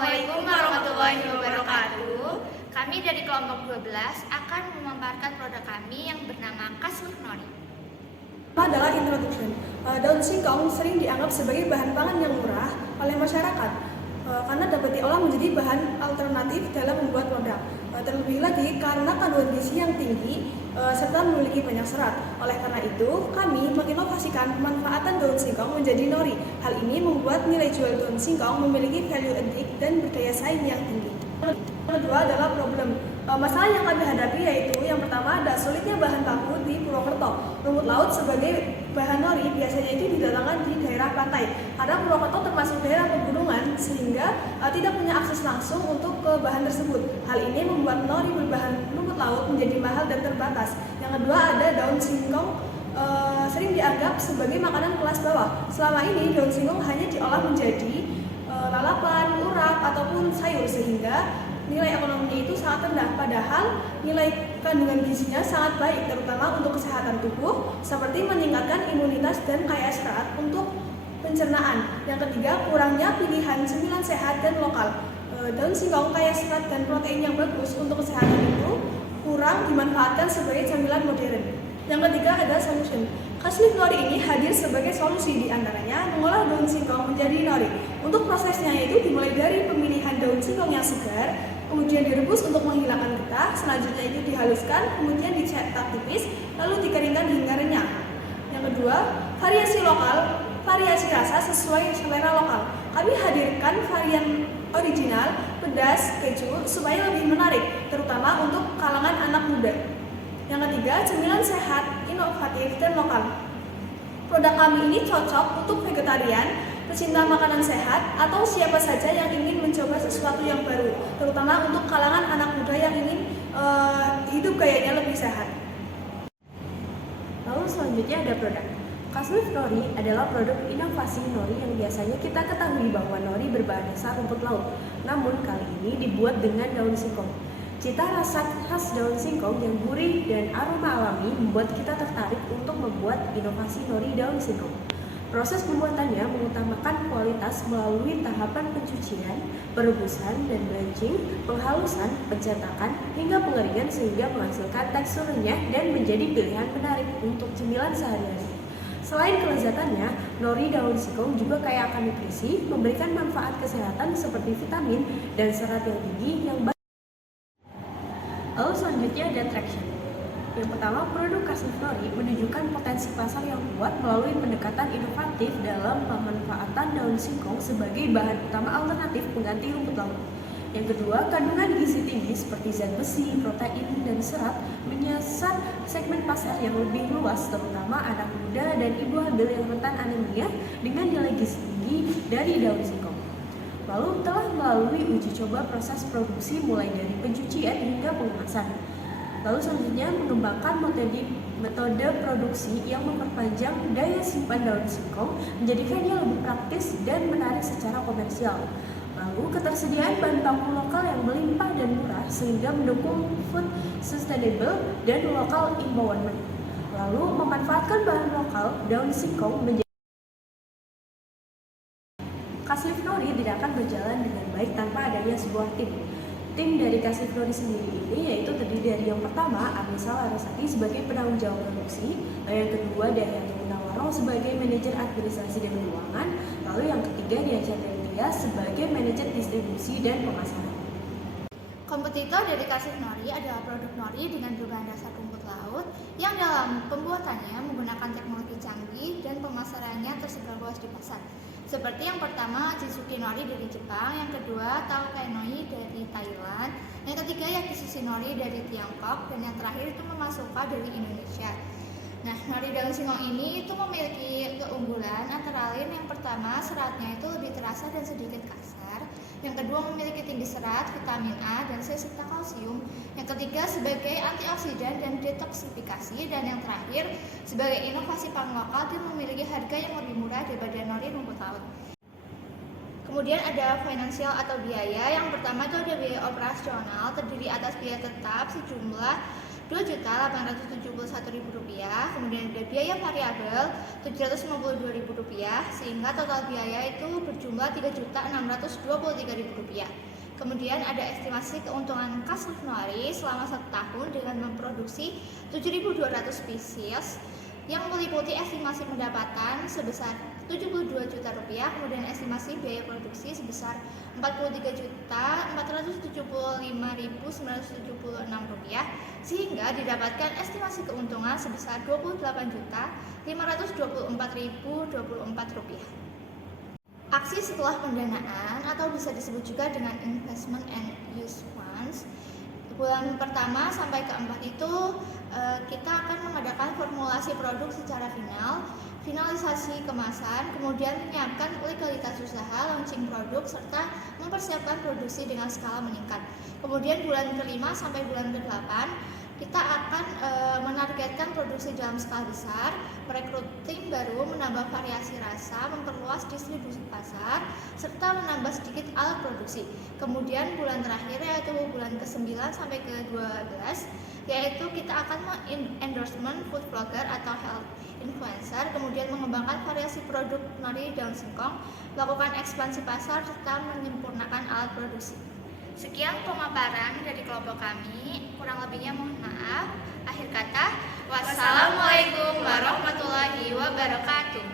Assalamualaikum warahmatullahi wabarakatuh. Kami dari kelompok 12 akan memaparkan produk kami yang bernama Kasur Nori. Adalah introduction. Daun singkong sering dianggap sebagai bahan pangan yang murah oleh masyarakat karena dapat diolah menjadi bahan alternatif dalam membuat produk. Terlebih lagi karena kandungan gizi yang tinggi serta memiliki banyak serat. Oleh karena itu, kami menginovasikan pemanfaatan daun singkong menjadi nori. Hal ini membuat nilai jual daun singkong memiliki value added dan berdaya saing yang tinggi. Yang kedua adalah problem. Masalah yang kami hadapi yaitu yang pertama ada sulitnya bahan baku di Purwokerto. Rumput laut sebagai bahan nori biasanya itu didatangkan di daerah pantai. Karena Purwokerto termasuk daerah pegunungan sehingga tidak punya akses langsung untuk ke bahan tersebut. Hal ini membuat nori berbahan rumput laut menjadi mahal dan terbatas. Yang kedua ada daun singkong sering dianggap sebagai makanan kelas bawah. Selama ini daun singkong hanya diolah menjadi lalapan, urap ataupun sayur sehingga nilai ekonominya itu sangat rendah, padahal nilai kandungan gizinya sangat baik, terutama untuk kesehatan tubuh, seperti meningkatkan imunitas dan kaya serat untuk pencernaan. Yang ketiga, kurangnya pilihan cemilan sehat dan lokal. Daun singkong kaya serat dan protein yang bagus untuk kesehatan itu kurang dimanfaatkan sebagai camilan modern. Yang ketiga ada solution. Kasleaf nori ini hadir sebagai solusi, diantaranya mengolah daun singkong menjadi nori. Untuk prosesnya yaitu dimulai dari pemilihan daun singkong yang segar, kemudian direbus untuk menghilangkan getah, selanjutnya itu dihaluskan, kemudian dicetak tipis, lalu dikeringkan hingga renyah. Yang kedua, variasi lokal, variasi rasa sesuai selera lokal. Kami hadirkan varian original, pedas, keju, supaya lebih menarik, terutama untuk kalangan anak muda. Yang ketiga, cemilan sehat, inovatif, dan lokal. Produk kami ini cocok untuk vegetarian, pecinta makanan sehat, atau siapa saja yang ingin mencoba sesuatu yang baru, terutama untuk kalangan anak muda yang ingin hidup gayanya lebih sehat. Lalu selanjutnya ada produk. Kasleaf Nori adalah produk inovasi nori yang biasanya kita ketahui bahwa nori berbahan dasar rumput laut, namun kali ini dibuat dengan daun singkong. Cita rasa khas daun singkong yang gurih dan aroma alami membuat kita tertarik untuk membuat inovasi nori daun singkong. Proses pembuatannya mengutamakan kualitas melalui tahapan pencucian, perebusan dan blanching, penghalusan, pencetakan, hingga pengeringan sehingga menghasilkan tekstur renyah dan menjadi pilihan menarik untuk cemilan sehari-hari. Selain kelezatannya, nori daun singkong juga kaya akan nutrisi, memberikan manfaat kesehatan seperti vitamin dan serat yang tinggi yang baik. Lalu selanjutnya ada traction. Yang pertama, produk Kasleaf Nori menunjukkan potensi pasar yang kuat melalui pendekatan inovatif dalam pemanfaatan daun singkong sebagai bahan utama alternatif pengganti rumput laut. Yang kedua, kandungan gizi tinggi seperti zat besi, protein, dan serat menyasar segmen pasar yang lebih luas, terutama anak muda dan ibu hamil yang rentan anemia dengan nilai gizi tinggi dari daun singkong. Lalu telah melalui uji coba proses produksi mulai dari pencucian hingga pengemasan. Lalu selanjutnya mengembangkan metode produksi yang memperpanjang daya simpan daun singkong, menjadikannya lebih praktis dan menarik secara komersial. Lalu ketersediaan bahan baku lokal yang melimpah dan murah sehingga mendukung food sustainable dan local empowerment. Lalu memanfaatkan bahan lokal daun singkong menjadi Kasleaf Nori tidak akan berjalan dengan baik tanpa adanya sebuah tim. Tim dari Kasleaf Nori sendiri ini yaitu terdiri dari yang pertama Anissa Larasati sebagai penanggung jawab produksi, lalu yang kedua Dahyanti Munawwaroh sebagai manajer administrasi dan keuangan, lalu yang ketiga Dian Chandra sebagai manajer distribusi dan pemasaran. Kompetitor dari Kasleaf Nori adalah produk nori dengan berbahan dasar rumput laut yang dalam pembuatannya menggunakan teknologi canggih dan pemasarannya tersebar luas di pasar. Seperti yang pertama Jitsuki Nori dari Jepang, yang kedua Taokai Nori dari Thailand, yang ketiga Yakisushi Nori dari Tiongkok, dan yang terakhir itu Mamasuka dari Indonesia. Nah, nori daun singkong ini itu memiliki keunggulan antara lain yang pertama seratnya itu lebih terasa dan sedikit kasar, yang kedua memiliki tinggi serat, vitamin A dan C serta kalsium, yang ketiga sebagai antioksidan dan detoksifikasi, dan yang terakhir sebagai inovasi pangan lokal dan memiliki harga yang lebih murah daripada nori rumput laut. Kemudian ada finansial atau biaya. Yang pertama itu ada biaya operasional terdiri atas biaya tetap sejumlah Rp2.871.000, kemudian ada biaya variabel Rp752.000, sehingga total biaya itu berjumlah Rp3.623.000. Kemudian ada estimasi keuntungan Kasnif Nori selama 1 tahun dengan memproduksi 7.200 spesies yang meliputi estimasi pendapatan sebesar Rp72 juta, kemudian estimasi biaya produksi sebesar Rp43.475.976, sehingga didapatkan estimasi keuntungan sebesar Rp28.524.024. Aksi setelah pendanaan atau bisa disebut juga dengan investment and use funds. Bulan pertama sampai keempat itu kita akan mengadakan formulasi produk secara final, finalisasi kemasan, kemudian menyiapkan legalitas usaha, launching produk, serta mempersiapkan produksi dengan skala meningkat. Kemudian bulan kelima sampai bulan ke-8 kita akan menargetkan produksi dalam skala besar, merekrut tim baru, menambah variasi rasa, memperluas distribusi pasar, serta menambah sedikit alat produksi. Kemudian bulan terakhir yaitu bulan ke-9 sampai ke-12 yaitu kita akan endorsement food blogger atau health influencer, kemudian mengembangkan variasi produk nori daun singkong, melakukan ekspansi pasar, serta menyempurnakan alat produksi. Sekian pemaparan dari kelompok kami, kurang lebihnya mohon maaf. Akhir kata, wassalamualaikum warahmatullahi wabarakatuh.